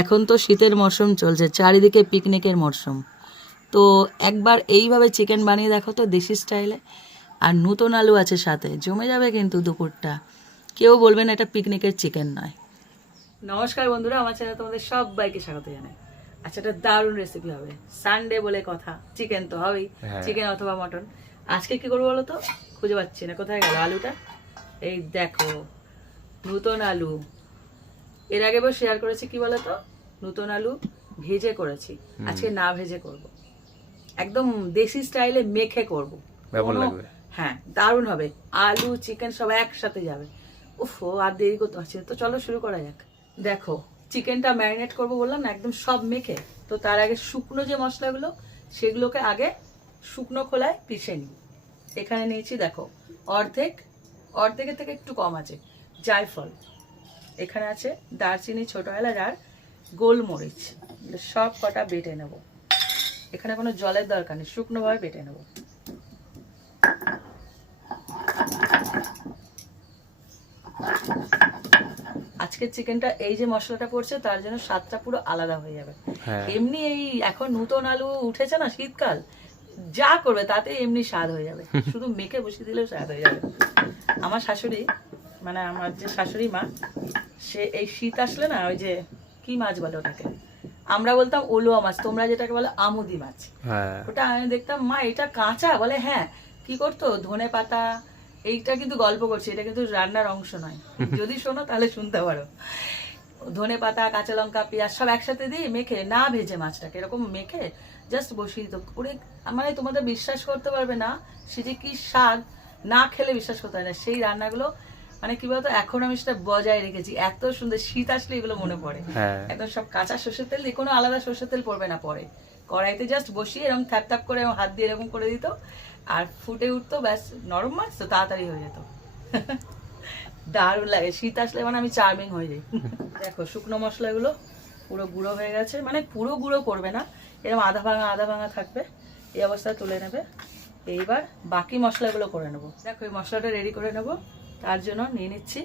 এখন তো শীতের মরশুম চলছে, চারিদিকে পিকনিকের মরশুম। তো একবার এইভাবে চিকেন বানিয়ে দেখো তো, দেশি স্টাইলে। আর নতুন আলু আছে সাথে, জমে যাবে কিন্তু দুপুরটা। কেউ বলবে না এটা পিকনিকের চিকেন নয়। নমস্কার বন্ধুরা, আমার চ্যানেলে তোমাদের সবাইকে স্বাগত জানাই। আচ্ছা, এটা দারুণ রেসিপি হবে। সানডে বলে কথা, চিকেন তো হবেই, চিকেন অথবা মটন। আজকে কি করবো বলো তো, খুঁজে পাচ্ছি না, কোথায় গেল আলুটা। এই দেখো, নতুন আলু। এর আগে শেয়ার করেছি কি বলতো, নতুন আলু ভেজে করেছি। আজকে না ভেজে করব, একদম দেশি স্টাইলে মেখে করব। হ্যাঁ, দারুণ হবে। আলু চিকেন সব একসাথে যাবে। উফ, আর দেরি করতে পারছি না, তো চলো শুরু করা যাক। দেখো, চিকেনটা ম্যারিনেট করব বললাম না, একদম সব মেখে। তো তার আগে শুকনো যে মশলাগুলো, সেগুলোকে আগে শুকনো খোলায় পিষে নিই। এখানে নিয়েছি দেখো অর্ধেকের থেকে একটু কম আছে জায়ফল। এখানে আছে দারচিনি, ছোট এলাচ আর গোলমরিচ। সব কটা বেটে নেব। এখানে কোনো জলের দরকার নেই, শুকনোভাবে বেটে নেব। আজকের চিকেনটা এই যে মশলাটা পড়ছে, তার জন্য স্বাদটা পুরো আলাদা হয়ে যাবে। এমনি এই এখন নতুন আলু উঠেছে না, শীতকাল, যা করবে তাতে এমনি স্বাদ হয়ে যাবে, শুধু মেখে বসিয়ে দিলেও স্বাদ হয়ে যাবে। আমার শাশুড়ি, মানে আমার যে শাশুড়ি মা, সে এই শীত আসলে না, ওই যে কি মাছ বলে ওটাকে, আমরা বলতাম ওলুয়া মাছ, তোমরা যেটাকে বলে আমুদি মাছ, ওটা আমি দেখতাম মা এটা কাঁচা বলে, হ্যাঁ কি করতো, ধনে পাতা, এইটা কিন্তু গল্প করছি, এটা কিন্তু রান্নার অংশ নয়, যদি শোনো তাহলে শুনতে পারো। ধনে পাতা, কাঁচা লঙ্কা, পেঁয়াজ সব একসাথে দিয়ে মেখে, না ভেজে মাছটাকে এরকম মেখে জাস্ট বসিয়ে দিত পুরো। মানে তোমাদের বিশ্বাস করতে পারবে না সেটা কি স্বাদ, না খেলে বিশ্বাস করতে হয় না। সেই রান্নাগুলো মানে কি বলতো, এখন আমি সেটা বজায় রেখেছি। এত সুন্দর, শীত আসলে এগুলো মনে পড়ে। একদম সব কাঁচা সর্ষের তেল দিয়ে, কোনো আলাদা সর্ষের তেল পড়বে না পরে, কড়াইতে জাস্ট বসিয়ে এরকম থ্যাপ থ্যাপ করে হাত দিয়ে এরকম করে দিত, আর ফুটে উঠতো, ব্যাস নরম মাছ তো তাড়াতাড়ি হয়ে যেত। দারুণ লাগে শীত আসলে, মানে আমি চার্মিং হয়ে যাই। দেখো শুকনো মশলাগুলো পুরো গুঁড়ো হয়ে গেছে, মানে পুরো গুঁড়ো করবে না, এরকম আধা ভাঙা থাকবে, এই অবস্থায় তুলে নেবে। এইবার বাকি মশলাগুলো করে নেবো। দেখো এই মশলাটা রেডি করে নেবো। তার জন্য নিয়ে নিচ্ছি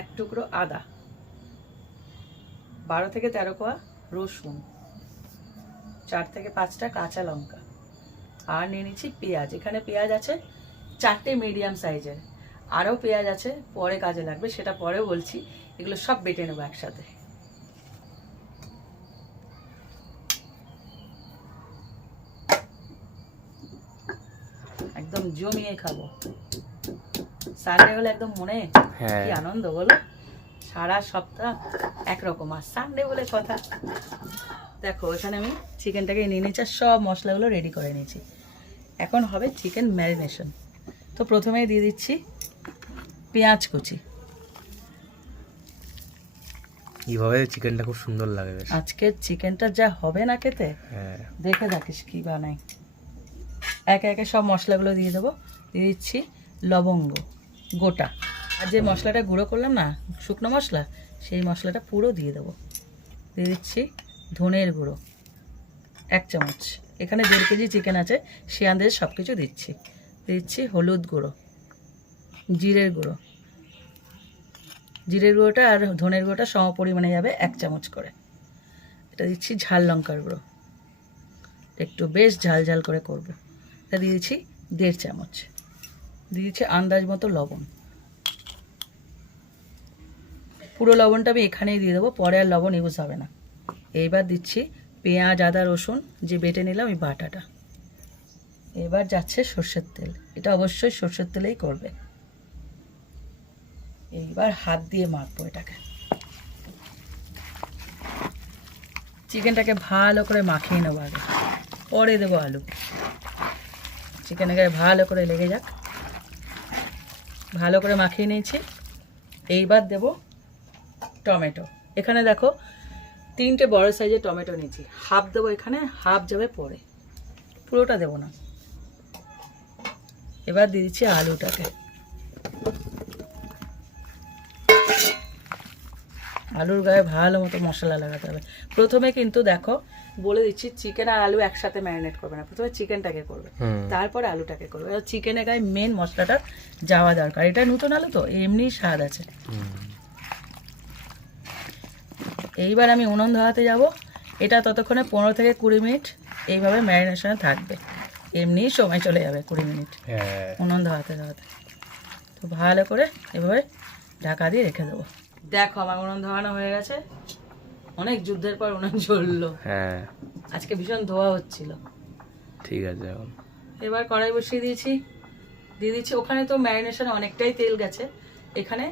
এক টুকরো আদা, 12 থেকে 13 কোয়া রসুন, 4 থেকে 5টা কাঁচা লঙ্কা, আর নিয়ে নিচ্ছি পেঁয়াজ। এখানে পেঁয়াজ আছে 4টে মিডিয়াম সাইজের, আরও পেঁয়াজ আছে পরে কাজে লাগবে, সেটা পরেও বলছি। এগুলো সব বেটে নেবো একসাথে। একদম জমিয়ে খাবো, সানডে হলে একদম মনে কি আনন্দ বলো, সারা সপ্তাহ একরকম, আর সানডে বলে কথা। দেখো এখানে আমি চিকেনটাকে নিয়ে নিয়েছি, সব মশলাগুলো রেডি করে নিয়েছি। এখন হবে চিকেন ম্যারিনেশন। তো প্রথমেই দিয়ে দিচ্ছি পেঁয়াজ কুচি। এইভাবে চিকেনটা খুব সুন্দর লাগে। আজকের চিকেনটা যা হবে না খেতে, দেখে থাকিস কি বানাই। একে একে সব মশলাগুলো দিয়ে দেবো। দিয়ে দিচ্ছি লবঙ্গ গোটা, আর যে মশলাটা গুঁড়ো করলাম না, শুকনো মশলা, সেই মশলাটা পুরো দিয়ে দেবো। দিয়ে দিচ্ছি ধনের গুঁড়ো 1 চামচ। এখানে 1.5 কেজি চিকেন আছে, সে আন্দাজে সব কিছু দিচ্ছি। দিচ্ছি হলুদ গুঁড়ো, জিরের গুঁড়োটা আর ধনের গুঁড়োটা সম পরিমাণে যাবে, 1 চামচ করে। এটা দিচ্ছি ঝাল লঙ্কার গুঁড়ো, একটু বেশ ঝাল করে করব। এটা দিয়ে দিচ্ছি 1.5 চামচ। দিয়ে দিচ্ছি আন্দাজ মতো লবণ। পুরো লবণটা আমি এখানেই দিয়ে দেবো, পরে আর লবণ ইউজ হবে না। এইবার দিচ্ছি পেঁয়াজ, আদা, রসুন যে বেটে নিলাম এই বাটাটা। এবার যাচ্ছে সর্ষের তেল, এটা অবশ্যই সর্ষের তেলেই করবে। এইবার হাত দিয়ে মাখবো এটাকে, চিকেনটাকে ভালো করে মাখিয়ে নেবো আগে, পরে দেবো আলু। চিকেনের গায়ে ভালো করে লেগে যাক, ভালো করে মাখিয়ে নিয়েছি। এইবার দেব টমেটো। এখানে দেখো 3টে বড় সাইজের টমেটো নিয়েছি, হাফ দেবো এখানে, হাফ যাবে পরে, পুরোটা দেবো না। এবার দিয়ে দিচ্ছি আলুটাকে। আলুর গায়ে ভালো মতো মশলা লাগাতে হবে। প্রথমে কিন্তু দেখো বলে দিচ্ছি, চিকেন আর আলু একসাথে ম্যারিনেট করবে না, প্রথমে চিকেনটাকে করবে, তারপরে আলুটাকে করবে। চিকেনের গায়ে মেন মশলাটা যাওয়া দরকার। এটা নতুন আলু তো এমনি স্বাদ আছে। এইবার আমি উনুন ধরাতে যাব। এটা ততক্ষণে 15 থেকে 20 মিনিট এইভাবে ম্যারিনেশনে থাকবে। এমনিই সময় চলে যাবে 20 মিনিট হ্যাঁ উনুন ধরাতে ধরাতে। তো ভালো করে এভাবে ঢাকা দিয়ে রেখে দেবো। দেখো আমার উনুন ধরানো হয়ে গেছে। অনেক যুদ্ধের পর উনুন জ্বললো। হ্যাঁ আজকে ভীষণ ধোয়া হচ্ছিল। ঠিক আছে। এখন এবার কড়াই বসিয়ে দিয়ে দিচ্ছি। ওখানে তো ম্যারিনেশনে অনেকটাই তেল গেছে, এখানে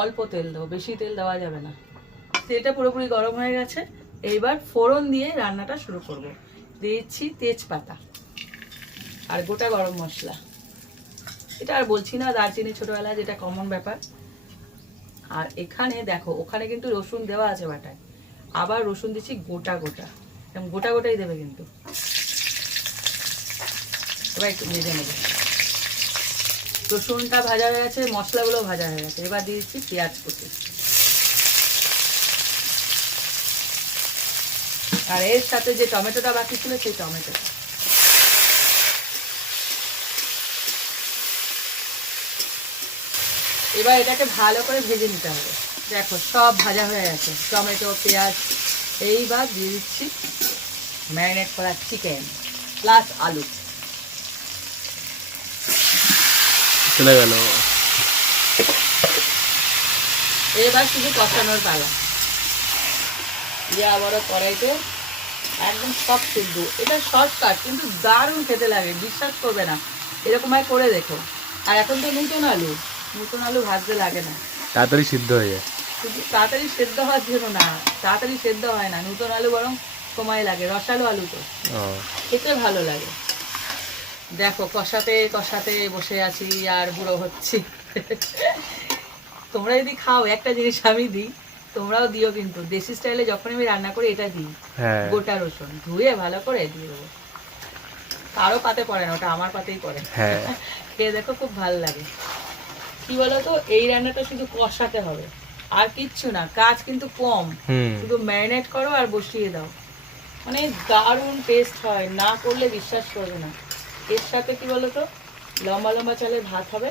অল্প তেল দেবো, বেশি তেল দেওয়া যাবে না। তেলটা পুরোপুরি গরম হয়ে গেছে। এইবার ফোড়ন দিয়ে রান্নাটা শুরু করব। দিয়ে দিচ্ছি তেজপাতা আর গোটা গরম মশলা। এটা আর বলছি না, দারচিনি, ছোট এলাচ, যেটা কমন ব্যাপার। আর এখানে দেখো, ওখানে কিন্তু রসুন দেওয়া আছে বাটায়, আবার রসুন দিচ্ছি গোটা গোটা, এবং গোটা গোটাই দেবে কিন্তু। এবার একটু ভেজে নেবে। রসুনটা ভাজা হয়ে গেছে, মশলাগুলো ভাজা হয়ে গেছে। এবার দিয়ে দিচ্ছি পেঁয়াজ কুচি, আর এর সাথে যে টমেটোটা বাকি ছিল সেই টমেটোটা। এবার এটাকে ভালো করে ভেজে নিতে হবে। দেখো সব ভাজা হয়ে গেছে, টমেটো, পেঁয়াজ। এইবার দিয়ে দিচ্ছি ম্যারিনেট করা চিকেন প্লাস আলু। চলে গেল। এবার শুধু কষানোর পালা। আবারও কড়াইতে একদম সব সিদ্ধ। এটা শর্টকাট কিন্তু দারুণ খেতে লাগে, বিশ্বাস করবে না। এরকম করে দেখো। আর এখন তো নতুন আলু ভাজতে লাগে না, তাড়াতাড়ি সিদ্ধ হয়ে যায়। শুধু তাড়াতাড়ি সেদ্ধ হওয়ার জন্য না, তাড়াতাড়ি সেদ্ধ হয় না। নতুন আলু বরং সময় লাগে, রসালো আলু তো খেতে ভালো লাগে। দেখো কষাতে কষাতে বসে আছি আর বুড়ো হচ্ছি। তোমরা যদি খাও, একটা জিনিস আমি দিই, তোমরাও দিও কিন্তু। দেশি স্টাইলে যখন আমি রান্না করি এটা দিই, গোটা রসুন ধুয়ে ভালো করে দিয়ে দেবো। কারো পাতে পড়ে না, ওটা আমার পাতেই পড়ে। খেয়ে দেখো, খুব ভালো লাগে। কি বলতো, এই রান্নাটা শুধু কষাতে হবে, আর কিচ্ছু না। কাজ কিন্তু কম, শুধু ম্যারিনেট করো আর বসিয়ে দাও। মানে দারুণ টেস্ট হয়, না করলে বিশ্বাস করবে না। এর সাথে কি বলতো, লম্বা লম্বা চালের ভাত হবে,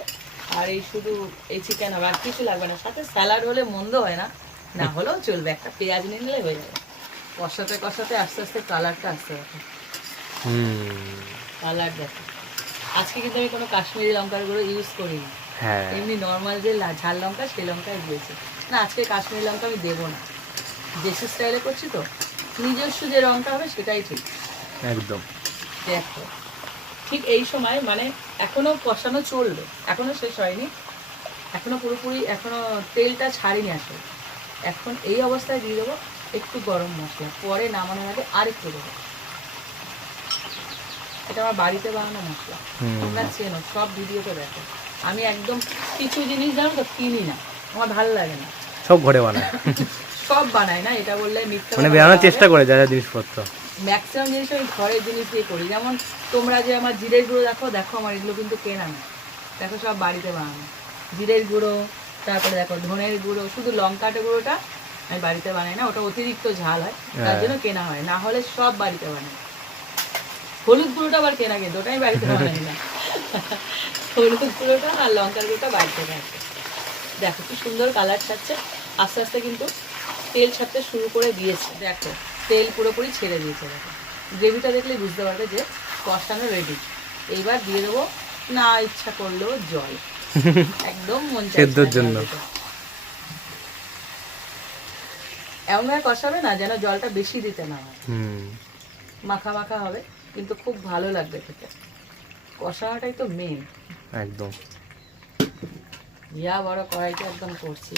আর এই শুধু এই চিকেন হবে, আর কিছু লাগবে না। সাথে স্যালাড হলে মন্দ হয় না, না হলেও চলবে। একটা পেঁয়াজ নিয়ে নিলে হয়ে যাবে। কষাতে কষাতে আস্তে আস্তে কালারটা আসতে দেখো। কালার দেখো। আজকে কিন্তু আমি কোনো কাশ্মীরি লঙ্কার গুঁড়ো ইউজ করিনি, এমনি নর্মাল যে ঝাল লঙ্কা সেই লঙ্কাই দিয়েছি। না, আজকে কাশ্মীরি লঙ্কা আমি দেবো না, দেশি স্টাইলে করছি তো। নিজস্ব যে রঙটা হবে সেটাই ঠিক। একদম দেখো ঠিক এই সময়, মানে এখনো কষানো চলবে, এখনো শেষ হয়নি, এখনো পুরোপুরি এখনো তেলটা ছাড়িনি আসলে। এখন এই অবস্থায় দিয়ে দেবো একটু গরম মশলা, পরে নামানোর আগে আরেকটু দেবো। এটা আমার বাড়িতে বানানো মশলা, তোমরা চেনো, সব ভিডিওতে দেখো। আমি একদম কিছু জিনিস জানো তো কিনি না, আমার ভালো লাগে না। সব ঘরে বানায়। সব বানায় না, এটা বললে মিথ্যা। মানে বানানোর চেষ্টা করে যা যা জিনিসপত্র, ম্যাক্সিমাম জিনিস আমি ঘরের জিনিস দিয়ে করি। যেমন তোমরা যে আমার জিরের গুঁড়ো দেখো, দেখো আমার এগুলো কিন্তু কেনা না, দেখো সব বাড়িতে বানানো। জিরের গুঁড়ো, তারপরে দেখো ধনের গুঁড়ো, শুধু লঙ্কাটা গুঁড়োটা আমি বাড়িতে বানাই না, ওটা অতিরিক্ত ঝাল হয়, তার জন্য কেনা হয়। না হলে সব বাড়িতে বানাই। হলুদ গুঁড়োটা আবার কেনা, কিন্তু ওটা আমি বাড়িতে বানাই না। হলুদ গুঁড়োটা আর লঙ্কার গুঁড়োটা বাড়িতে বানাই। দেখো কি সুন্দর কালার ছাড়ছে, আস্তে আস্তে কিন্তু তেল ছাড়তে শুরু করে দিয়েছে। দেখো তেল পুরোপুরি ছেড়ে দিয়েছে। দেখো গ্রেভিটা দেখলে বুঝতে পারবে যে কষানো রেডি। এইবার দিয়ে দেবো না ইচ্ছা করলেও জল, একদম মন চাইছে জন্য। এমনভাবে কষাবে না যেন জলটা বেশি দিতে না হয়, মাখা মাখা হবে, কিন্তু খুব ভালো লাগবে খেতে। কষানোটাই তো মেন একদম। বড় কড়াইতে একদম করছি,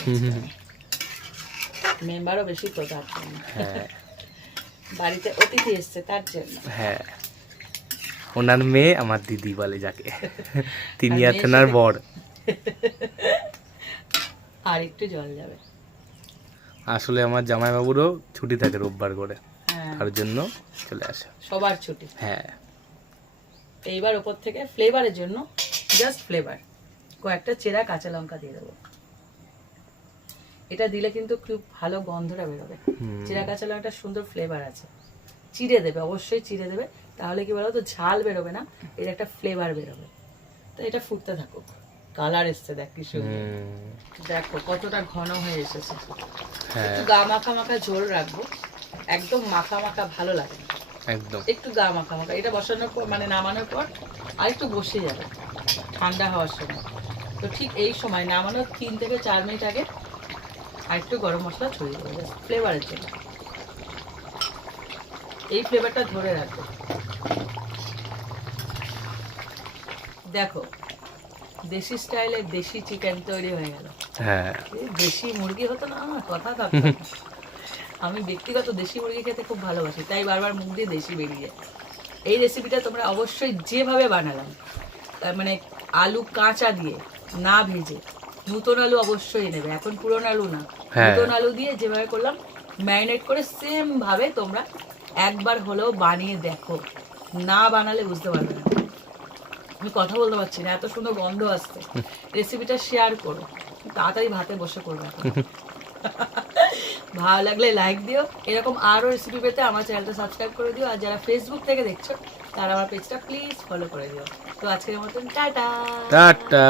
মেম্বারও বেশি তো, তার জন্য। বাড়িতে অতিথি এসছে তার জন্য। ওনার মেয়ে আমার দিদি বলে যাকে, তিনি আপনার বর। আর একটু জল যাবে। আসলে আমার জামাইবাবুরও ছুটি থাকে রোববার করে, তার জন্য চলে আসে। সবার ছুটি। এইবার ওপর থেকে ফ্লেভারের জন্য, জাস্ট ফ্লেভার, কয়েকটা চেরা কাঁচা লঙ্কা দিয়ে দেবো। এটা দিলে কিন্তু খুব ভালো গন্ধটা বেরোবে। চেরা কাঁচা লঙ্কাটা সুন্দর ফ্লেভার আছে। চিড়ে দেবে, অবশ্যই চিড়ে দেবে, তাহলে কি বলো তো ঝাল বেরোবে না, এর একটা ফ্লেভার বেরোবে। তো এটা ফুটতে থাকুক। কালার এসছে দেখ কি সুন্দর। হুম, দেখো কতটা ঘন হয়ে এসেছে। হ্যাঁ একটু গা মাখা মাখা ঝোল রাখবো, একদম মাখা মাখা ভালো লাগে না, একদম। একটু গা মাখা মাখা। এটা বসানোর পর মানে নামানোর পর আর একটু বসে যাবে ঠান্ডা হওয়ার সময়। তো ঠিক এই সময় নামানোর 3 থেকে 4 মিনিট আগে আর একটু গরম মশলা ছড়িয়ে দেবো জাস্ট ফ্লেভারের জন্য। এই ফ্লেভারটা ধরে রাখবো। দেখো দেশি স্টাইলে দেশি চিকেন তৈরি হয়ে গেল। হ্যাঁ এই দেশি মুরগি হতো না আমার কথা থাকতো না। আমি ব্যক্তিগত দেশি মুরগি খেতে খুব ভালোবাসি, তাই বারবার মুখ দিয়ে দেশি বেরিয়ে যায়। এই রেসিপিটা তোমরা অবশ্যই যেভাবে বানালাম, তার মানে আলু কাঁচা দিয়ে না ভেজে, নতুন আলু অবশ্যই নেবে, এখন পুরনো আলু না, হ্যাঁ। নতুন আলু দিয়ে যেভাবে করলাম ম্যারিনেট করে সেম ভাবে তোমরা একবার হলেও বানিয়ে দেখো, না বানালে বুঝতে পারবে না। আমি কথা বলতে পারছি না, এত সুন্দর গন্ধ আসছে। রেসিপিটা শেয়ার করো, তাড়াতাড়ি ভাতে বসে করবে এখন। ভালো লাগলে লাইক দিও, এরকম আরো রেসিপি পেতে আমার চ্যানেলটা সাবস্ক্রাইব করে দিও, আর যারা ফেসবুক থেকে দেখছো তারা আমার পেজটা প্লিজ ফলো করে দিও। তো আজকের মতন টাটা। টাটা।